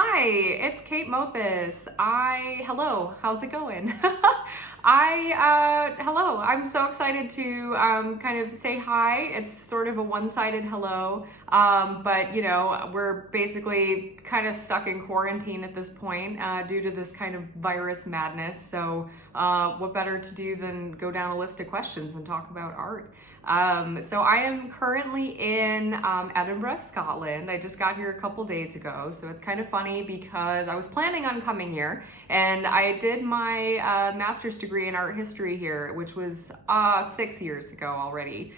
Hi, it's Kate Mothes. Hello, how's it going? Hello, I'm so excited to kind of say hi. It's sort of a one-sided hello, but we're basically kind of stuck in quarantine at this point due to this kind of virus madness. So what better to do than go down a list of questions and talk about art? So I am currently in Edinburgh, Scotland. I just got here a couple days ago, so it's kind of funny because I was planning on coming here, and I did my master's degree in art history here, which was 6 years ago already.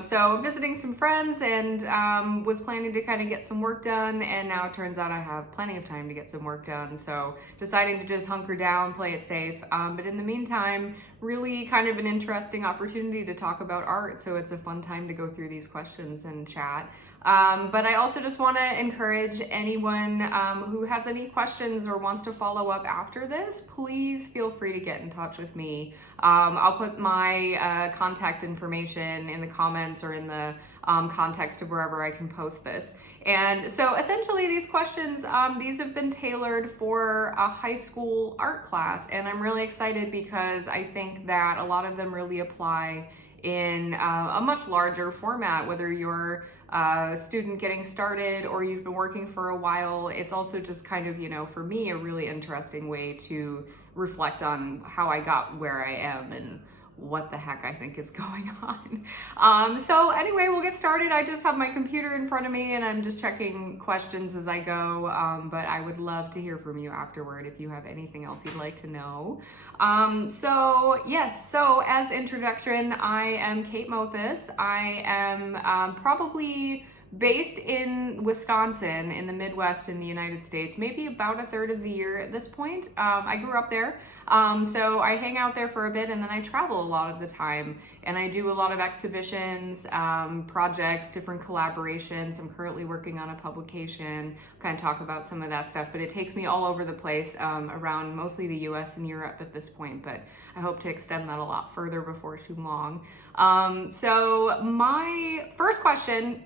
So visiting some friends and was planning to kind of get some work done, and now it turns out I have plenty of time to get some work done, so deciding to just hunker down, play it safe. But in the meantime, really kind of an interesting opportunity to talk about art, so it's a fun time to go through these questions and chat. But I also just want to encourage anyone who has any questions or wants to follow up after this, please feel free to get in touch with me. I'll put my contact information in the comments or in the context of wherever I can post this. And so essentially these questions, these have been tailored for a high school art class, and I'm really excited because I think that a lot of them really apply in a much larger format, whether you're a student getting started or you've been working for a while. It's also just kind of, for me, a really interesting way to reflect on how I got where I am and what the heck I think is going on. So anyway, we'll get started. I just have my computer in front of me and I'm just checking questions as I go, but I would love to hear from you afterward if you have anything else you'd like to know. So as introduction, I am Kate Mothes. I am probably based in Wisconsin in the Midwest in the United States, maybe about a third of the year at this point. I grew up there, so I hang out there for a bit and then I travel a lot of the time and I do a lot of exhibitions, projects, different collaborations. I'm currently working on a publication, kind of talk about some of that stuff, but it takes me all over the place around mostly the US and Europe at this point, but I hope to extend that a lot further before too long. So my first question,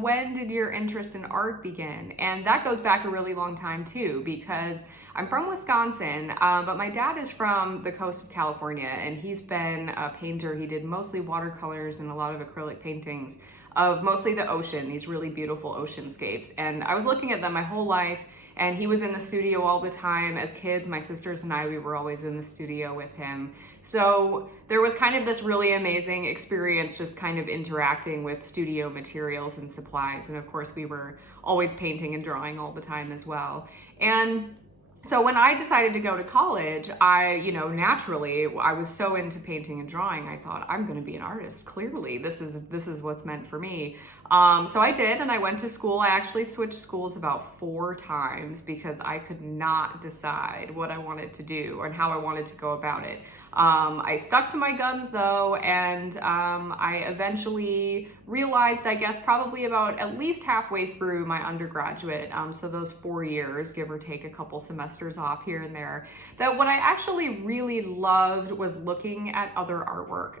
when did your interest in art begin? And that goes back a really long time too, because I'm from Wisconsin, but my dad is from the coast of California and he's been a painter. He did mostly watercolors and a lot of acrylic paintings of mostly the ocean, these really beautiful oceanscapes. And I was looking at them my whole life, and he was in the studio all the time. As kids, my sisters and I, we were always in the studio with him. So there was kind of this really amazing experience just kind of interacting with studio materials and supplies. And of course, we were always painting and drawing all the time as well. And so when I decided to go to college, naturally, I was so into painting and drawing. I thought, I'm going to be an artist. Clearly, this is what's meant for me. So I did, and I went to school. I actually switched schools about 4 times because I could not decide what I wanted to do and how I wanted to go about it. I stuck to my guns though, and I eventually realized, I guess probably about at least halfway through my undergraduate, so those 4 years, give or take a couple semesters off here and there, that what I actually really loved was looking at other artwork.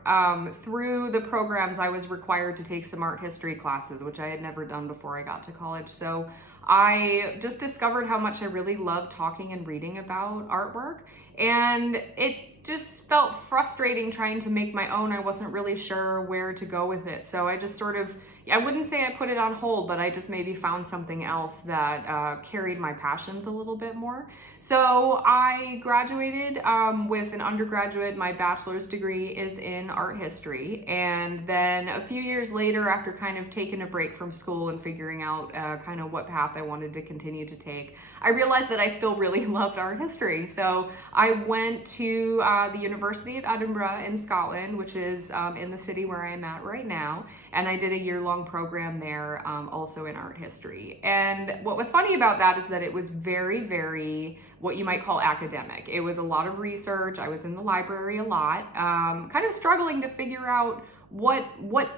Through the programs, I was required to take some art history classes, which I had never done before I got to college. So I just discovered how much I really loved talking and reading about artwork, and it just felt frustrating trying to make my own. I wasn't really sure where to go with it. So I just sort of, I wouldn't say I put it on hold, but I just maybe found something else that carried my passions a little bit more. So I graduated with an undergraduate. My bachelor's degree is in art history. And then a few years later, after kind of taking a break from school and figuring out kind of what path I wanted to continue to take, I realized that I still really loved art history. So I went to the University of Edinburgh in Scotland, which is in the city where I am at right now. And I did a year-long program there, also in art history. And what was funny about that is that it was very, very, what you might call academic. It was a lot of research. I was in the library a lot, kind of struggling to figure out what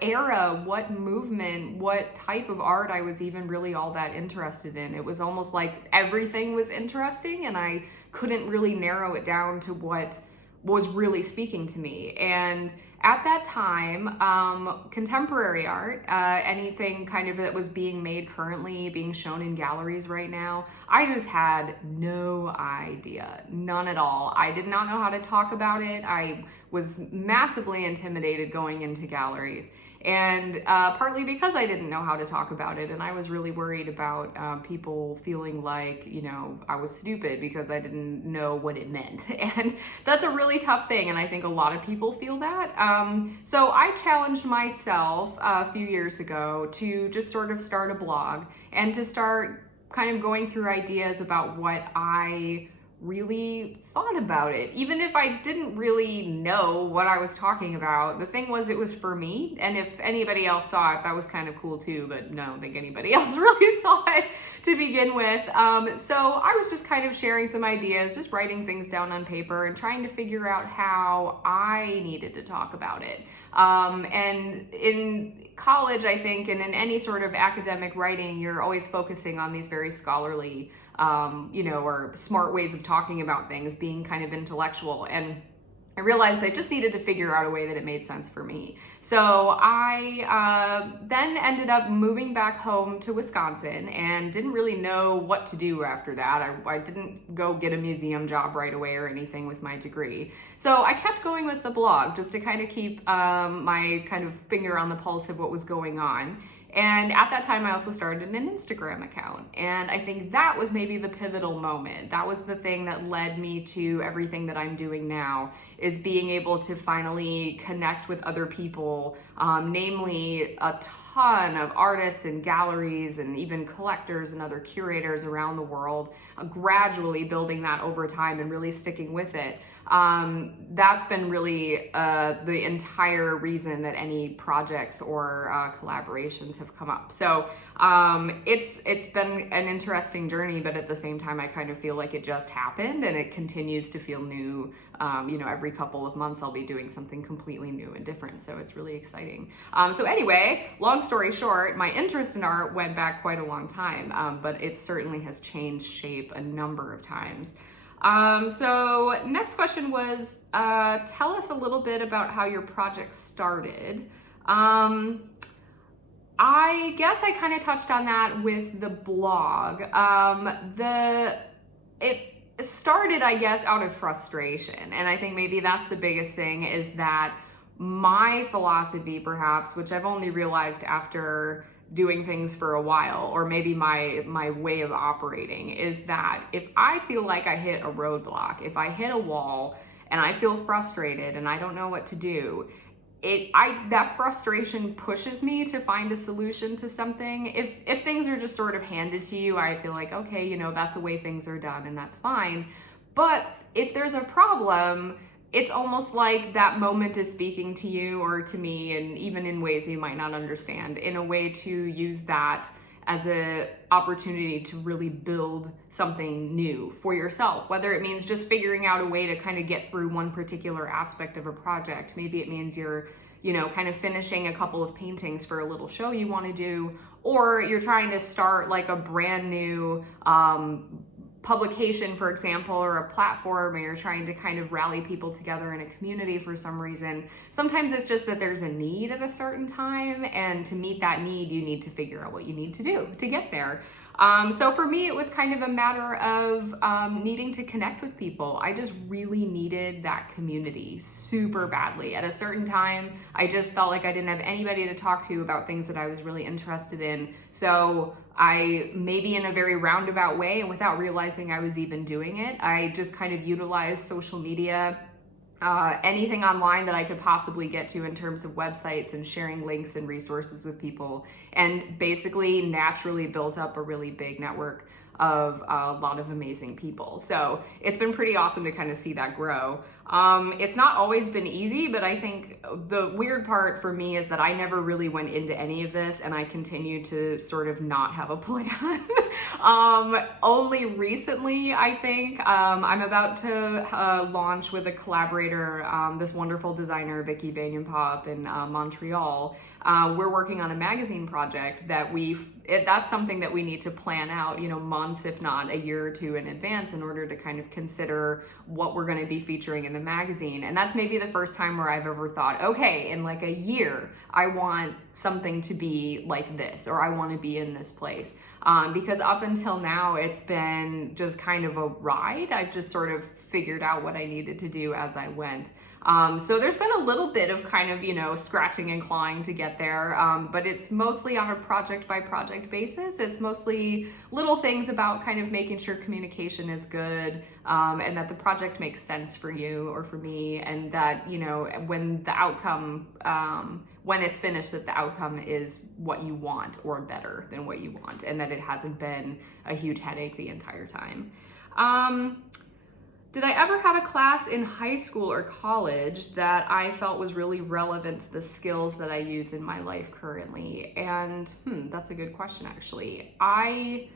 era, what movement, what type of art I was even really all that interested in. It was almost like everything was interesting and I couldn't really narrow it down to what was really speaking to me. And at that time, contemporary art, anything kind of that was being made currently, being shown in galleries right now, I just had no idea, none at all. I did not know how to talk about it. I was massively intimidated going into galleries. And partly because I didn't know how to talk about it, and I was really worried about people feeling like, you know, I was stupid because I didn't know what it meant. And that's a really tough thing, and I think a lot of people feel that. So I challenged myself a few years ago to just sort of start a blog and to start kind of going through ideas about what I really thought about it. Even if I didn't really know what I was talking about, the thing was, it was for me. And if anybody else saw it, that was kind of cool too, but no, I don't think anybody else really saw it to begin with. So I was just kind of sharing some ideas, just writing things down on paper and trying to figure out how I needed to talk about it. And in college, I think, and in any sort of academic writing, you're always focusing on these very scholarly or smart ways of talking about things, being kind of intellectual. And I realized I just needed to figure out a way that it made sense for me. So I then ended up moving back home to Wisconsin and didn't really know what to do after that. I didn't go get a museum job right away or anything with my degree. So I kept going with the blog just to kind of keep my kind of finger on the pulse of what was going on. And at that time, I also started an Instagram account. And I think that was maybe the pivotal moment. That was the thing that led me to everything that I'm doing now, is being able to finally connect with other people, namely a ton of artists and galleries and even collectors and other curators around the world, gradually building that over time and really sticking with it. That's been really the entire reason that any projects or collaborations have come up. So it's been an interesting journey, but at the same time, I kind of feel like it just happened and it continues to feel new. Every couple of months I'll be doing something completely new and different. So it's really exciting. So anyway, long story short, my interest in art went back quite a long time, but it certainly has changed shape a number of times. So next question was, tell us a little bit about how your project started. I guess I kind of touched on that with the blog. It started, I guess, out of frustration. And I think maybe that's the biggest thing, is that my philosophy, perhaps, which I've only realized after doing things for a while, or maybe my way of operating, is that if I feel like I hit a roadblock, if I hit a wall and I feel frustrated and I don't know what to do, that frustration pushes me to find a solution to something. If things are just sort of handed to you, I feel like, okay, that's the way things are done and that's fine. But if there's a problem, it's almost like that moment is speaking to you or to me, and even in ways you might not understand, in a way to use that as an opportunity to really build something new for yourself, whether it means just figuring out a way to kind of get through one particular aspect of a project. Maybe it means you're, kind of finishing a couple of paintings for a little show you want to do, or you're trying to start like a brand new publication, for example, or a platform, or you're trying to kind of rally people together in a community for some reason. Sometimes it's just that there's a need at a certain time, and to meet that need, you need to figure out what you need to do to get there. So for me, it was kind of a matter of needing to connect with people. I just really needed that community super badly. At a certain time, I just felt like I didn't have anybody to talk to about things that I was really interested in. So I, maybe in a very roundabout way, and without realizing I was even doing it, I just kind of utilized social media, anything online that I could possibly get to in terms of websites and sharing links and resources with people, and basically naturally built up a really big network of a lot of amazing people. So it's been pretty awesome to kind of see that grow. It's not always been easy, but I think the weird part for me is that I never really went into any of this, and I continue to sort of not have a plan. Only recently, I think, I'm about to launch with a collaborator, this wonderful designer, Vicky Vanyenpop in Montreal. we're working on a magazine project that that's something that we need to plan out, months, if not a year or two in advance, in order to kind of consider what we're going to be featuring in the magazine. And that's maybe the first time where I've ever thought, okay, in like a year, I want something to be like this, or I want to be in this place. Because up until now, it's been just kind of a ride. I've just sort of figured out what I needed to do as I went. So there's been a little bit of kind of, scratching and clawing to get there, but it's mostly on a project by project basis. It's mostly little things about kind of making sure communication is good, and that the project makes sense for you or for me, and that, when the outcome, when it's finished, that the outcome is what you want or better than what you want, and that it hasn't been a huge headache the entire time. Did I ever have a class in high school or college that I felt was really relevant to the skills that I use in my life currently? And that's a good question, actually. I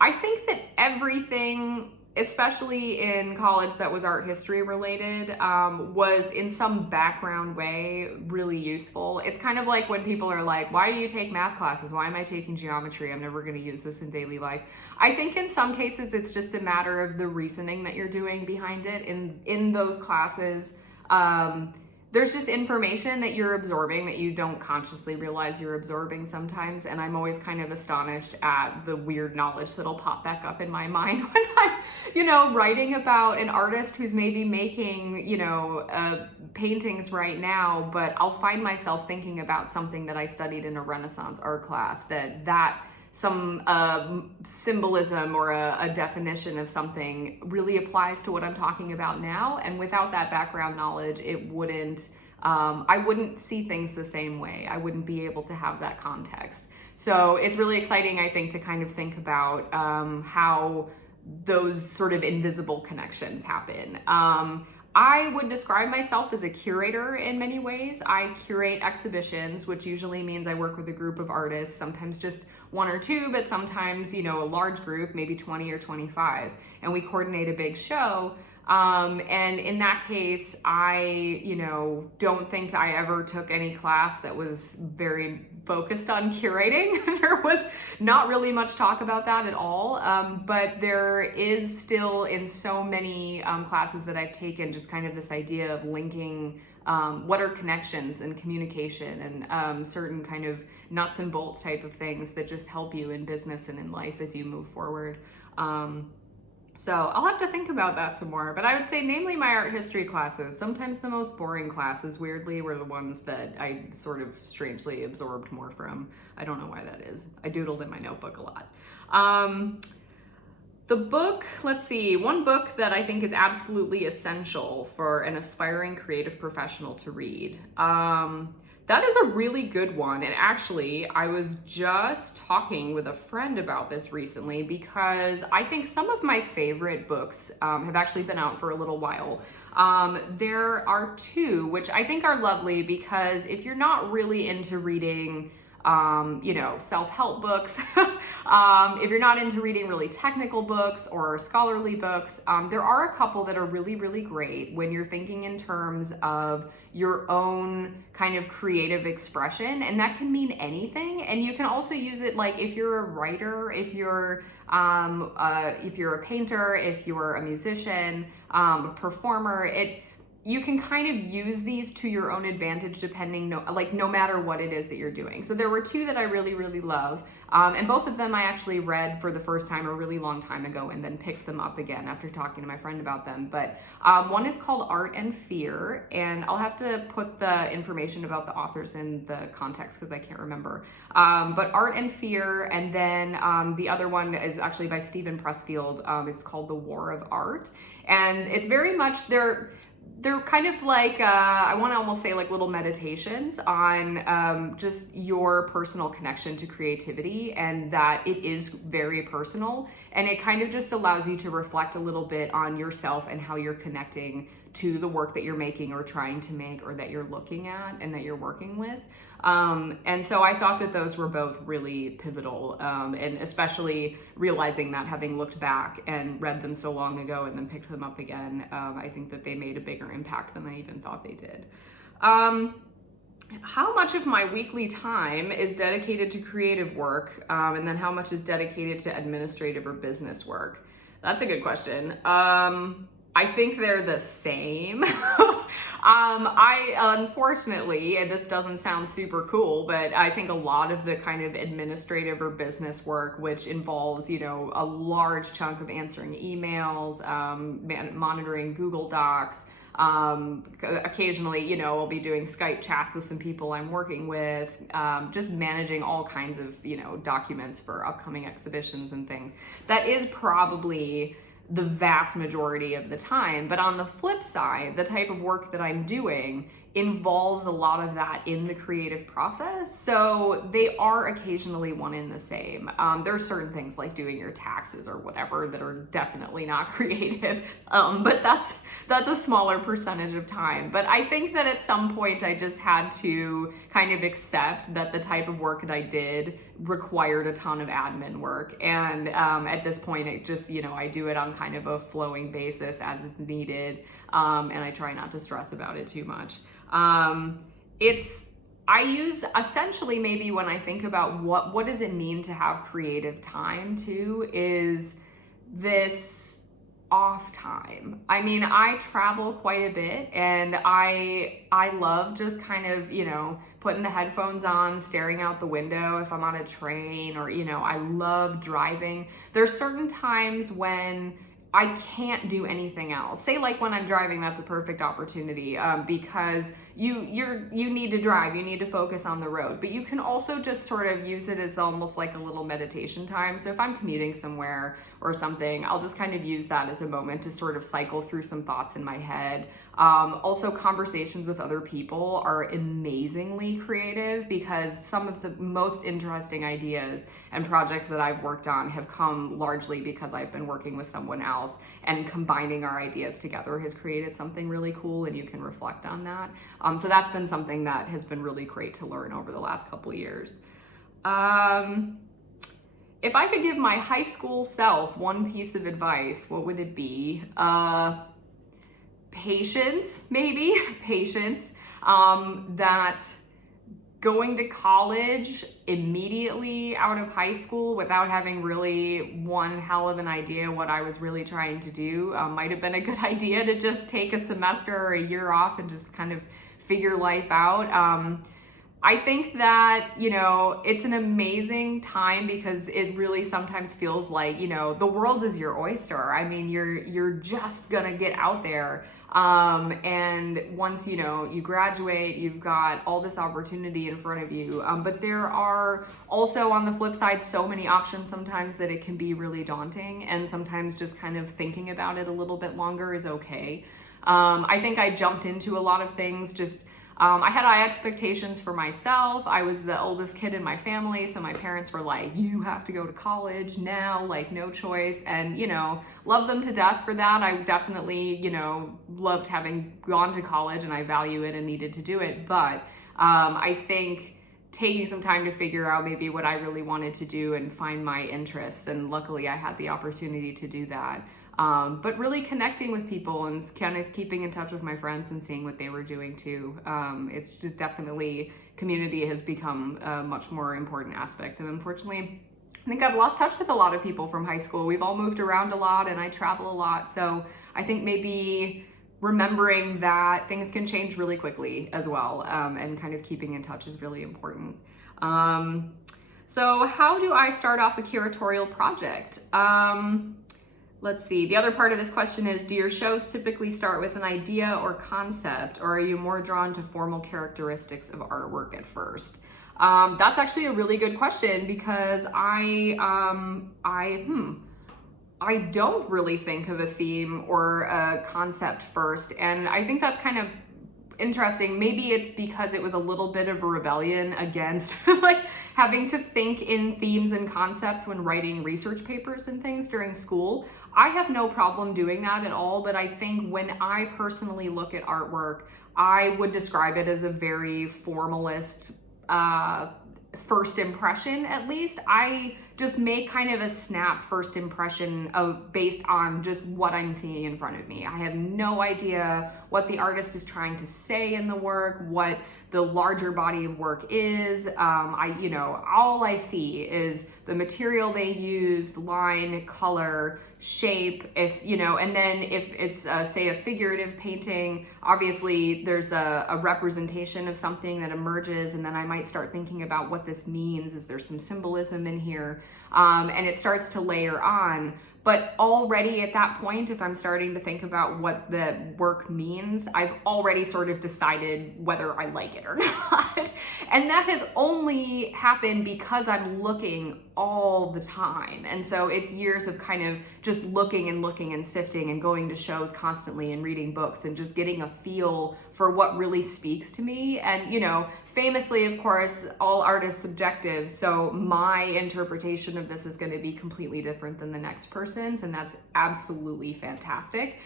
think that everything, especially in college that was art history related, was in some background way really useful. It's kind of like when people are like, why do you take math classes? Why am I taking geometry? I'm never going to use this in daily life. I think in some cases it's just a matter of the reasoning that you're doing behind it. In those classes, there's just information that you're absorbing that you don't consciously realize you're absorbing sometimes. And I'm always kind of astonished at the weird knowledge that'll pop back up in my mind when I'm, writing about an artist who's maybe making, paintings right now, but I'll find myself thinking about something that I studied in a Renaissance art class, that some symbolism or a definition of something really applies to what I'm talking about now. And without that background knowledge, it wouldn't, I wouldn't see things the same way. I wouldn't be able to have that context. So it's really exciting, I think, to kind of think about how those sort of invisible connections happen. I would describe myself as a curator in many ways. I curate exhibitions, which usually means I work with a group of artists, sometimes just one or two, but sometimes, a large group, maybe 20 or 25, and we coordinate a big show. And in that case, I, don't think I ever took any class that was very focused on curating. There was not really much talk about that at all. But there is still in so many classes that I've taken just kind of this idea of linking what are connections and communication and certain kind of nuts and bolts type of things that just help you in business and in life as you move forward. So I'll have to think about that some more, but I would say namely my art history classes, sometimes the most boring classes, weirdly, were the ones that I sort of strangely absorbed more from. I don't know why that is. I doodled in my notebook a lot. The book, let's see, one book that I think is absolutely essential for an aspiring creative professional to read. That is a really good one. And actually, I was just talking with a friend about this recently because I think some of my favorite books have actually been out for a little while. There are two, which I think are lovely because if you're not really into reading self-help books, if you're not into reading really technical books or scholarly books, there are a couple that are really, really great when you're thinking in terms of your own kind of creative expression, and that can mean anything. And you can also use it like if you're a writer, if you're a painter, if you're a musician, a performer, you can kind of use these to your own advantage depending, no matter what it is that you're doing. So there were two that I really, really love. And both of them I actually read for the first time a really long time ago and then picked them up again after talking to my friend about them. But one is called Art and Fear, and I'll have to put the information about the authors in the context because I can't remember. But Art and Fear, and then the other one is actually by Steven Pressfield. It's called The War of Art. And it's very much, they're kind of like, I want to almost say like little meditations on just your personal connection to creativity, and that it is very personal, and it kind of just allows you to reflect a little bit on yourself and how you're connecting to the work that you're making or trying to make or that you're looking at and that you're working with. And so I thought that those were both really pivotal, and especially realizing that having looked back and read them so long ago and then picked them up again, I think that they made a bigger impact than I even thought they did. How much of my weekly time is dedicated to creative work, and then how much is dedicated to administrative or business work? That's a good question. I think they're the same. I unfortunately, and this doesn't sound super cool, but I think a lot of the kind of administrative or business work, which involves, you know, a large chunk of answering emails, monitoring Google Docs, occasionally, you know, I'll be doing Skype chats with some people I'm working with, just managing all kinds of, you know, documents for upcoming exhibitions and things. That is probably the vast majority of the time. But on the flip side, the type of work that I'm doing involves a lot of that in the creative process. So they are occasionally one in the same. There are certain things like doing your taxes or whatever that are definitely not creative, but that's a smaller percentage of time. But I think that at some point I just had to kind of accept that the type of work that I did required a ton of admin work. And at this point, it just, you know, I do it on kind of a flowing basis as is needed. And I try not to stress about it too much. I use essentially, maybe when I think about what does it mean to have creative time too, is this off time. I mean, I travel quite a bit, and I love just kind of, you know, putting the headphones on, staring out the window if I'm on a train, or, you know, I love driving. There's certain times when I can't do anything else. Say like when I'm driving, that's a perfect opportunity, because you need to drive, you need to focus on the road, but you can also just sort of use it as almost like a little meditation time. So if I'm commuting somewhere or something, I'll just kind of use that as a moment to sort of cycle through some thoughts in my head. Also, conversations with other people are amazingly creative, because some of the most interesting ideas and projects that I've worked on have come largely because I've been working with someone else, and combining our ideas together has created something really cool, and you can reflect on that. So that's been something that has been really great to learn over the last couple of years. If I could give my high school self one piece of advice, what would it be? Patience, maybe. Patience. That going to college immediately out of high school without having really one hell of an idea what I was really trying to do might have been a good idea, to just take a semester or a year off and just kind of figure life out. I think that, you know, it's an amazing time, because it really sometimes feels like, you know, the world is your oyster. I mean, you're just gonna get out there. And once, you know, you graduate, you've got all this opportunity in front of you. But there are also, on the flip side, so many options sometimes that it can be really daunting. And sometimes just kind of thinking about it a little bit longer is okay. I think I jumped into a lot of things just I had high expectations for myself. I was the oldest kid in my family, so my parents were like, you have to go to college now, like no choice. And, you know, love them to death for that. I definitely, you know, loved having gone to college, and I value it and needed to do it. But I think taking some time to figure out maybe what I really wanted to do and find my interests, and luckily I had the opportunity to do that. But really connecting with people and kind of keeping in touch with my friends and seeing what they were doing too. It's just definitely, community has become a much more important aspect. And unfortunately, I think I've lost touch with a lot of people from high school. We've all moved around a lot, and I travel a lot. So I think maybe remembering that things can change really quickly as well, and kind of keeping in touch is really important. So how do I start off a curatorial project? Let's see, the other part of this question is, do your shows typically start with an idea or concept, or are you more drawn to formal characteristics of artwork at first? That's actually a really good question, because I don't really think of a theme or a concept first, and I think that's kind of interesting. Maybe it's because it was a little bit of a rebellion against like having to think in themes and concepts when writing research papers and things during school. I have no problem doing that at all, but I think when I personally look at artwork, I would describe it as a very formalist first impression. At least I just make kind of a snap first impression based on just what I'm seeing in front of me. I have no idea what the artist is trying to say in the work, what the larger body of work is. All I see is the material they used, line, color, shape, and then if it's say a figurative painting, obviously there's a representation of something that emerges, and then I might start thinking about what this means. Is there some symbolism in here? And it starts to layer on. But already at that point, if I'm starting to think about what the work means, I've already sort of decided whether I like it or not. And that has only happened because I'm looking all the time. And so it's years of kind of just looking and sifting and going to shows constantly and reading books and just getting a feel for what really speaks to me. And, famously, of course, all art is subjective. So my interpretation of this is going to be completely different than the next person's. And that's absolutely fantastic.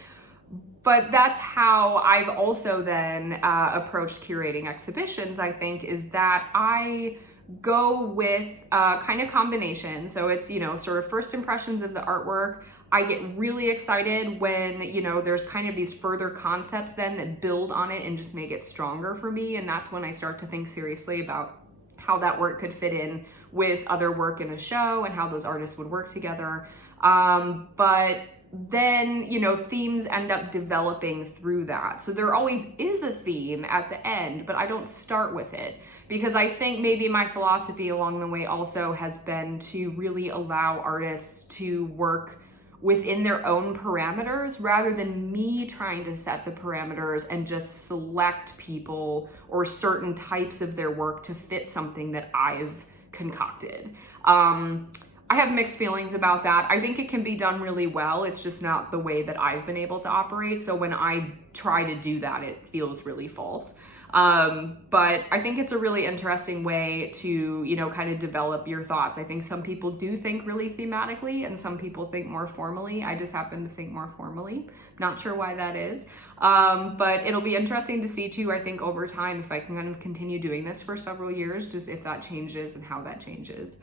But that's how I've also then approached curating exhibitions, I think, is that I go with kind of combination. So it's, sort of first impressions of the artwork. I get really excited when, there's kind of these further concepts then that build on it and just make it stronger for me. And that's when I start to think seriously about how that work could fit in with other work in a show and how those artists would work together. But then, themes end up developing through that. So there always is a theme at the end, but I don't start with it, because I think maybe my philosophy along the way also has been to really allow artists to work within their own parameters rather than me trying to set the parameters and just select people or certain types of their work to fit something that I've concocted. I have mixed feelings about that. I think it can be done really well. It's just not the way that I've been able to operate. So when I try to do that, it feels really false. But I think it's a really interesting way to, kind of develop your thoughts. I think some people do think really thematically and some people think more formally. I just happen to think more formally. Not sure why that is. But it'll be interesting to see too, I think over time, if I can kind of continue doing this for several years, just if that changes and how that changes.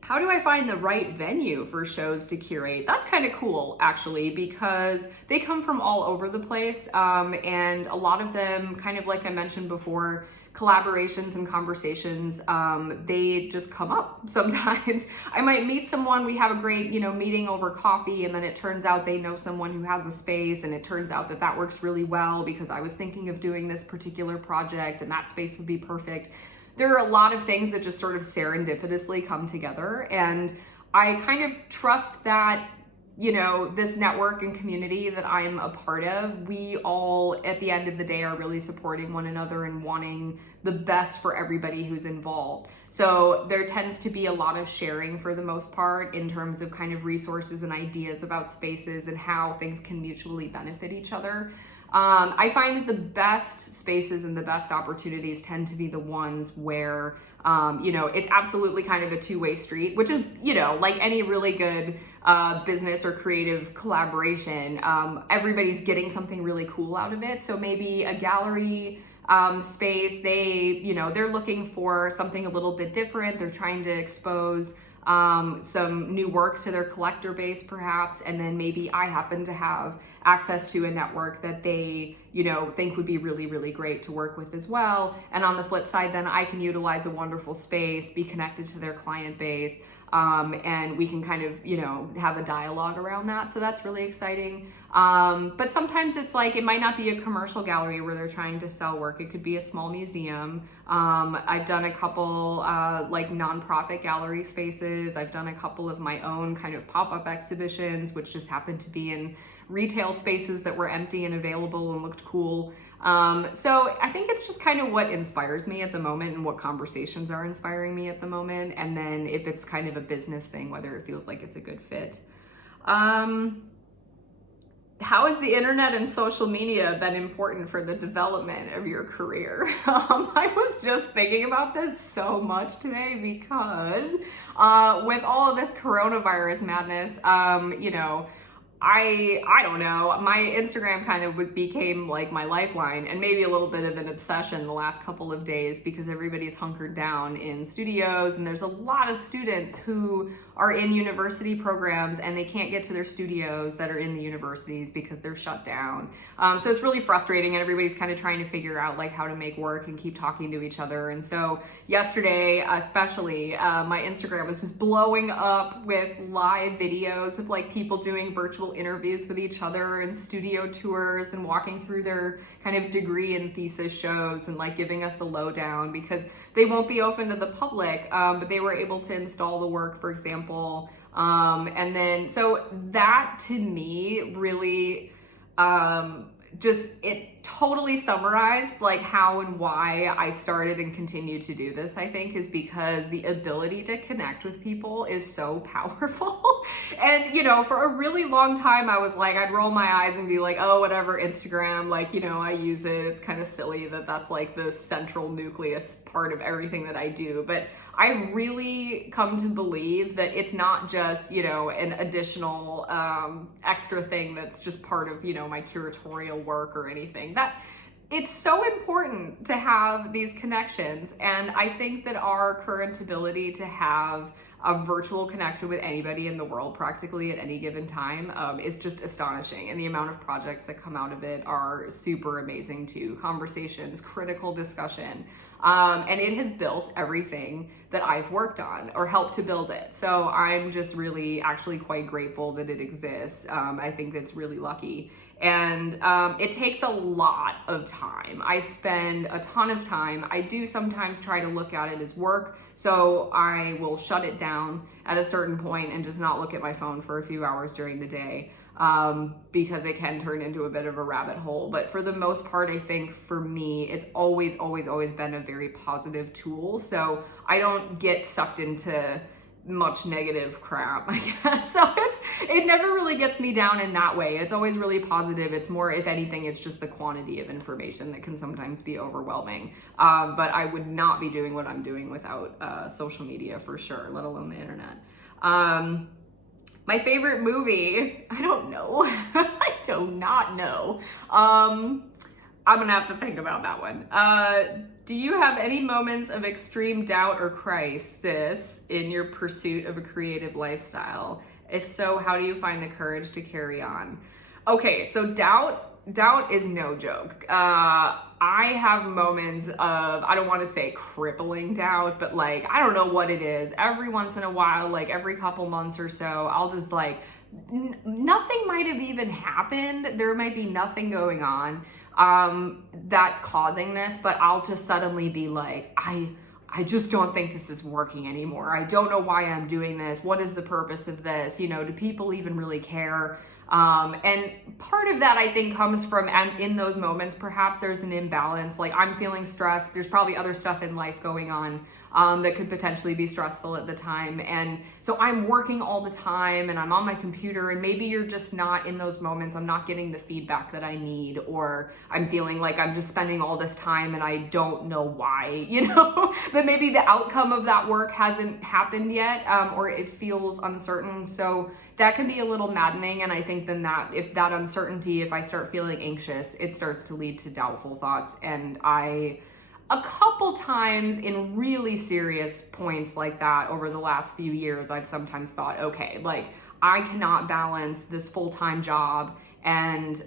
How do I find the right venue for shows to curate? That's kind of cool, actually, because they come from all over the place. And a lot of them, kind of like I mentioned before, collaborations and conversations, they just come up sometimes. I might meet someone, we have a great, meeting over coffee, and then it turns out they know someone who has a space, and it turns out that that works really well because I was thinking of doing this particular project and that space would be perfect. There are a lot of things that just sort of serendipitously come together, and I kind of trust that, this network and community that I'm a part of, we all, at the end of the day, are really supporting one another and wanting the best for everybody who's involved. So there tends to be a lot of sharing for the most part in terms of kind of resources and ideas about spaces and how things can mutually benefit each other. I find that the best spaces and the best opportunities tend to be the ones where, it's absolutely kind of a two-way street, which is, like any really good business or creative collaboration, everybody's getting something really cool out of it. So maybe a gallery space, they're looking for something a little bit different. They're trying to expose some new work to their collector base perhaps, and then maybe I happen to have access to a network that they, think would be really, really great to work with as well. And on the flip side, then I can utilize a wonderful space, be connected to their client base, and we can kind of, have a dialogue around that. So that's really exciting. But sometimes it's like, it might not be a commercial gallery where they're trying to sell work. It could be a small museum. I've done a couple, like nonprofit gallery spaces. I've done a couple of my own kind of pop-up exhibitions, which just happened to be in retail spaces that were empty and available and looked cool. So I think it's just kind of what inspires me at the moment and what conversations are inspiring me at the moment. And then if it's kind of a business thing, whether it feels like it's a good fit. How has the internet and social media been important for the development of your career? I was just thinking about this so much today because with all of this coronavirus madness, I don't know. My Instagram kind of became like my lifeline, and maybe a little bit of an obsession the last couple of days, because everybody's hunkered down in studios, and there's a lot of students who are in university programs and they can't get to their studios that are in the universities because they're shut down. So it's really frustrating, and everybody's kind of trying to figure out like how to make work and keep talking to each other. And so yesterday, especially, my Instagram was just blowing up with live videos of like people doing virtual interviews with each other and studio tours and walking through their kind of degree and thesis shows and like giving us the lowdown, because they won't be open to the public, but they were able to install the work, for example. And then, so that to me really, just, it totally summarized like how and why I started and continue to do this, I think, is because the ability to connect with people is so powerful. And, you know, for a really long time, I was like, I'd roll my eyes and be like, oh, whatever, Instagram, like, you know, I use it. It's kind of silly that that's like the central nucleus part of everything that I do. But I've really come to believe that it's not just, you know, an additional extra thing that's just part of, you know, my curatorial work or anything. That it's so important to have these connections. And I think that our current ability to have a virtual connection with anybody in the world practically at any given time is just astonishing. And the amount of projects that come out of it are super amazing too. Conversations, critical discussion. And it has built everything that I've worked on or helped to build it. So I'm just really actually quite grateful that it exists. I think that's really lucky. And it takes a lot of time. I spend a ton of time. I do sometimes try to look at it as work. So I will shut it down at a certain point and just not look at my phone for a few hours during the day, because it can turn into a bit of a rabbit hole. But for the most part, I think for me, it's always been a very positive tool. So I don't get sucked into much negative crap, I guess. So it never really gets me down in that way. It's always really positive. It's more, if anything, it's just the quantity of information that can sometimes be overwhelming. But I would not be doing what I'm doing without social media for sure, let alone the internet. My favorite movie, I don't know. I do not know. I'm gonna have to think about that one. Do you have any moments of extreme doubt or crisis in your pursuit of a creative lifestyle? If so, how do you find the courage to carry on? Okay, so doubt is no joke. I have moments of, I don't want to say crippling doubt, but like, I don't know what it is. Every once in a while, like every couple months or so, I'll just like, nothing might have even happened. There might be nothing going on that's causing this, but I'll just suddenly be like, I just don't think this is working anymore. I don't know why I'm doing this. What is the purpose of this? You know, do people even really care? And part of that, I think, comes from, and in those moments, perhaps there's an imbalance. Like I'm feeling stressed. There's probably other stuff in life going on that could potentially be stressful at the time. And so I'm working all the time and I'm on my computer, and maybe you're just not in those moments. I'm not getting the feedback that I need, or I'm feeling like I'm just spending all this time and I don't know why, you know, that maybe the outcome of that work hasn't happened yet, or it feels uncertain. So that can be a little maddening. And I think then that if that uncertainty, if I start feeling anxious, it starts to lead to doubtful thoughts. And a couple times in really serious points like that over the last few years, I've sometimes thought, okay, like I cannot balance this full-time job and,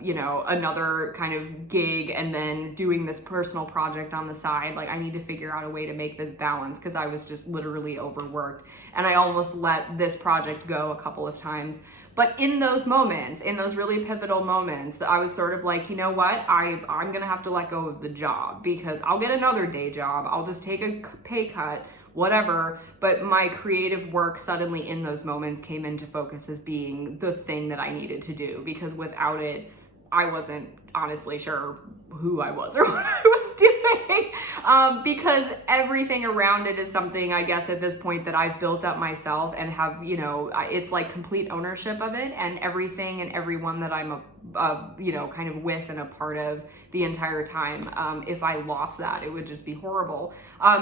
you know, another kind of gig and then doing this personal project on the side. Like I need to figure out a way to make this balance, because I was just literally overworked and I almost let this project go a couple of times. But in those moments, in those really pivotal moments, I was sort of like, you know what, I'm gonna have to let go of the job because I'll get another day job. I'll just take a pay cut, whatever. But my creative work suddenly in those moments came into focus as being the thing that I needed to do, because without it, I wasn't honestly sure who I was or what I was doing, because everything around it is something, I guess, at this point that I've built up myself and have, you know, it's like complete ownership of it, and everything and everyone that I'm you know, kind of with and a part of the entire time. If I lost that, it would just be horrible.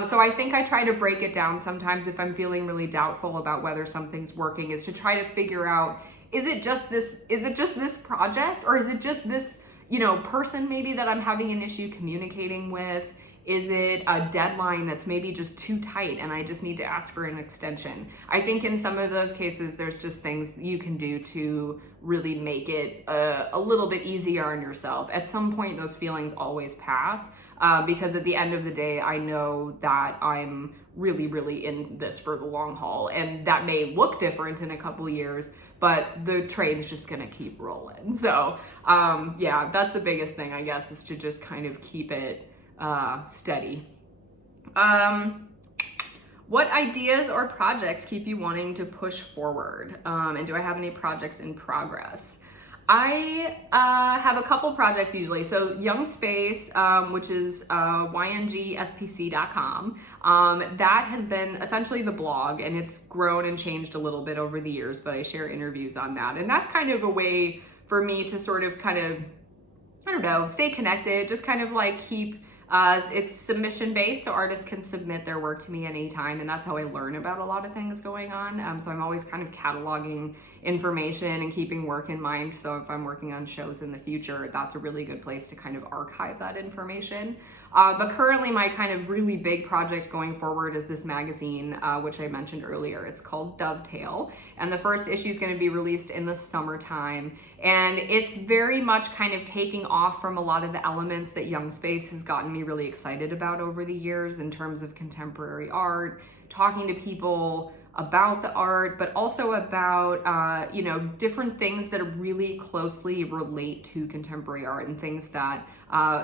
So I think I try to break it down sometimes if I'm feeling really doubtful about whether something's working, is to try to figure out, is it just this project, or is it just this, you know, person maybe that I'm having an issue communicating with? Is it a deadline that's maybe just too tight and I just need to ask for an extension? I think in some of those cases, there's just things you can do to really make it a little bit easier on yourself. At some point, those feelings always pass, because at the end of the day, I know that I'm really, really in this for the long haul, and that may look different in a couple years, but the train's just gonna keep rolling. So yeah, that's the biggest thing, I guess, is to just kind of keep it steady. What ideas or projects keep you wanting to push forward? And do I have any projects in progress? I have a couple projects usually. So Young Space, which is yngspc.com, that has been essentially the blog, and it's grown and changed a little bit over the years, but I share interviews on that. And that's kind of a way for me to sort of kind of, I don't know, stay connected, just kind of like keep, it's submission based, so artists can submit their work to me anytime, and that's how I learn about a lot of things going on. So I'm always kind of cataloging information and keeping work in mind. So if I'm working on shows in the future, that's a really good place to kind of archive that information. But currently my kind of really big project going forward is this magazine, which I mentioned earlier. It's called Dovetail, and the first issue is going to be released in the summertime. And it's very much kind of taking off from a lot of the elements that Young Space has gotten me really excited about over the years in terms of contemporary art, talking to people about the art, but also about, you know, different things that really closely relate to contemporary art and things that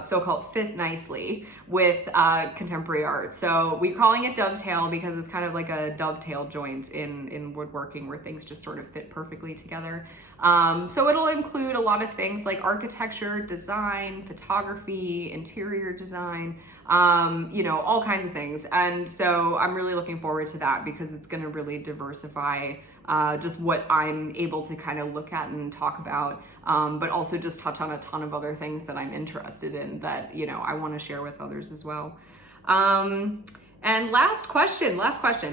so-called fit nicely with contemporary art. So we're calling it Dovetail because it's kind of like a dovetail joint in woodworking where things just sort of fit perfectly together. So it'll include a lot of things like architecture, design, photography, interior design, you know, all kinds of things. And so I'm really looking forward to that because it's going to really diversify just what I'm able to kind of look at and talk about, but also just touch on a ton of other things that I'm interested in that, you know, I want to share with others as well. And last question.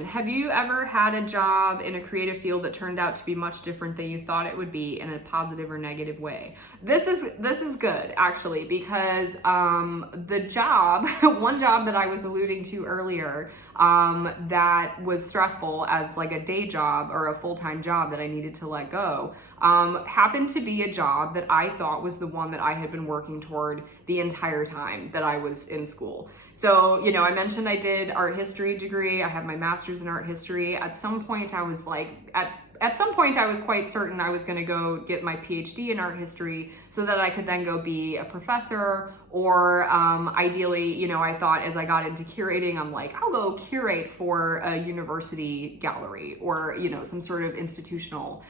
Have you ever had a job in a creative field that turned out to be much different than you thought it would be in a positive or negative way? This is good, actually, because the job, one job that I was alluding to earlier, that was stressful as like a day job or a full-time job that I needed to let go, happened to be a job that I thought was the one that I had been working toward the entire time that I was in school. So, you know, I mentioned I did art history degree. I have my master's in art history. At some point I was like, at some point I was quite certain I was going to go get my PhD in art history so that I could then go be a professor, or ideally, you know, I thought as I got into curating, I'm like, I'll go curate for a university gallery or, you know, some sort of institutional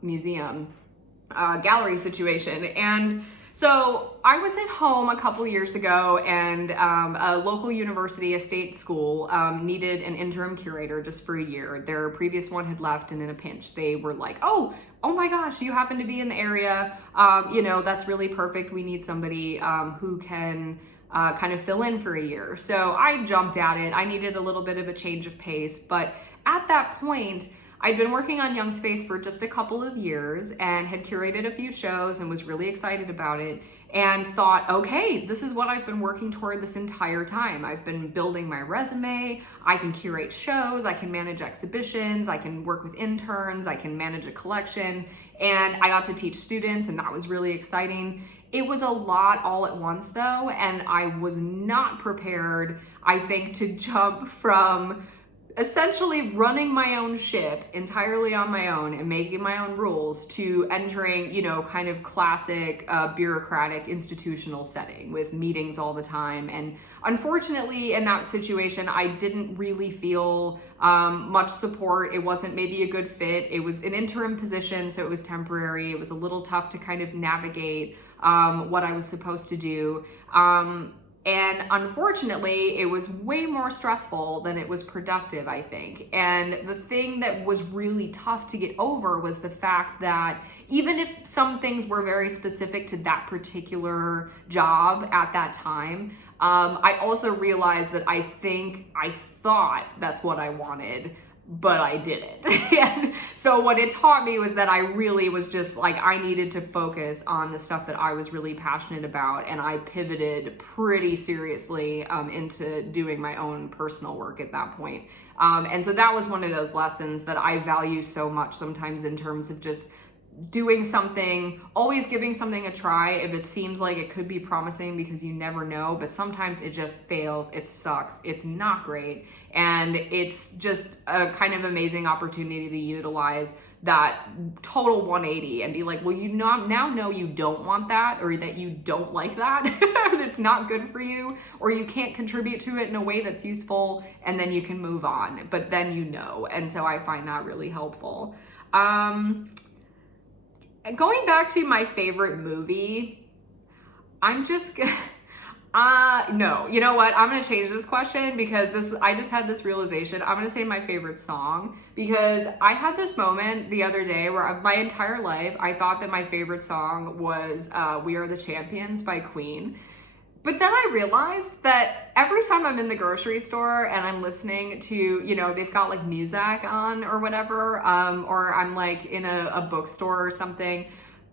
museum gallery situation. And so I was at home a couple years ago, and a local university, a state school, needed an interim curator just for a year. Their previous one had left, and in a pinch, they were like, oh my gosh, you happen to be in the area. You know, that's really perfect. We need somebody who can kind of fill in for a year. So I jumped at it. I needed a little bit of a change of pace, but at that point, I'd been working on Young Space for just a couple of years and had curated a few shows and was really excited about it, and thought, okay, this is what I've been working toward this entire time. I've been building my resume. I can curate shows. I can manage exhibitions. I can work with interns. I can manage a collection. And I got to teach students, and that was really exciting. It was a lot all at once though, and I was not prepared, I think, to jump from essentially running my own ship entirely on my own and making my own rules to entering, you know, kind of classic bureaucratic institutional setting with meetings all the time. And unfortunately, in that situation, I didn't really feel much support. It wasn't maybe a good fit. It was an interim position, so it was temporary. It was a little tough to kind of navigate what I was supposed to do. And unfortunately, it was way more stressful than it was productive, I think. And the thing that was really tough to get over was the fact that even if some things were very specific to that particular job at that time, I also realized that I thought that's what I wanted, but I didn't. And so what it taught me was that I really was just like, I needed to focus on the stuff that I was really passionate about. And I pivoted pretty seriously into doing my own personal work at that point. And so that was one of those lessons that I value so much sometimes in terms of just doing something, always giving something a try if it seems like it could be promising, because you never know, but sometimes it just fails, it sucks, it's not great, and it's just a kind of amazing opportunity to utilize that total 180 and be like, well, you now know you don't want that, or that you don't like that, that's not good for you, or you can't contribute to it in a way that's useful, and then you can move on, but then you know. And so I find that really helpful. Going back to my favorite movie, I'm just no, you know what? I'm gonna change this question, because I just had this realization. I'm gonna say my favorite song, because I had this moment the other day where my entire life I thought that my favorite song was We Are the Champions by Queen. But then I realized that every time I'm in the grocery store and I'm listening to, you know, they've got like music on or whatever, or I'm like in a bookstore or something,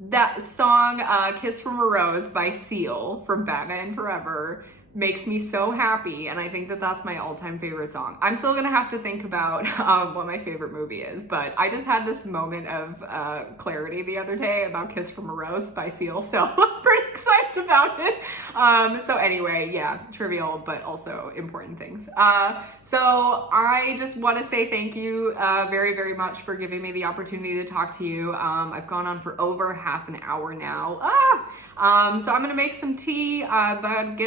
that song, Kiss from a Rose by Seal from Batman Forever, makes me so happy, and I think that that's my all-time favorite song. I'm still gonna have to think about what my favorite movie is, but I just had this moment of clarity the other day about Kiss from a Rose by Seal, so I'm pretty excited about it. So anyway, yeah, trivial, but also important things. So I just want to say thank you very, very much for giving me the opportunity to talk to you. I've gone on for over half an hour now. So I'm gonna make some tea, but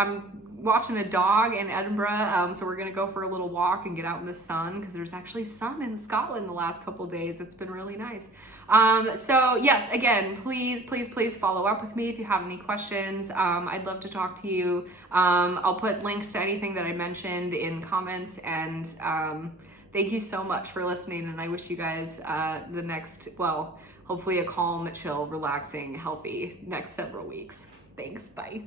I'm watching a dog in Edinburgh, so we're gonna go for a little walk and get out in the sun, because there's actually sun in Scotland the last couple days. It's been really nice. So yes, again, please follow up with me if you have any questions. I'd love to talk to you. I'll put links to anything that I mentioned in comments, and thank you so much for listening, and I wish you guys the next, well, hopefully a calm, chill, relaxing, healthy next several weeks. Thanks, bye.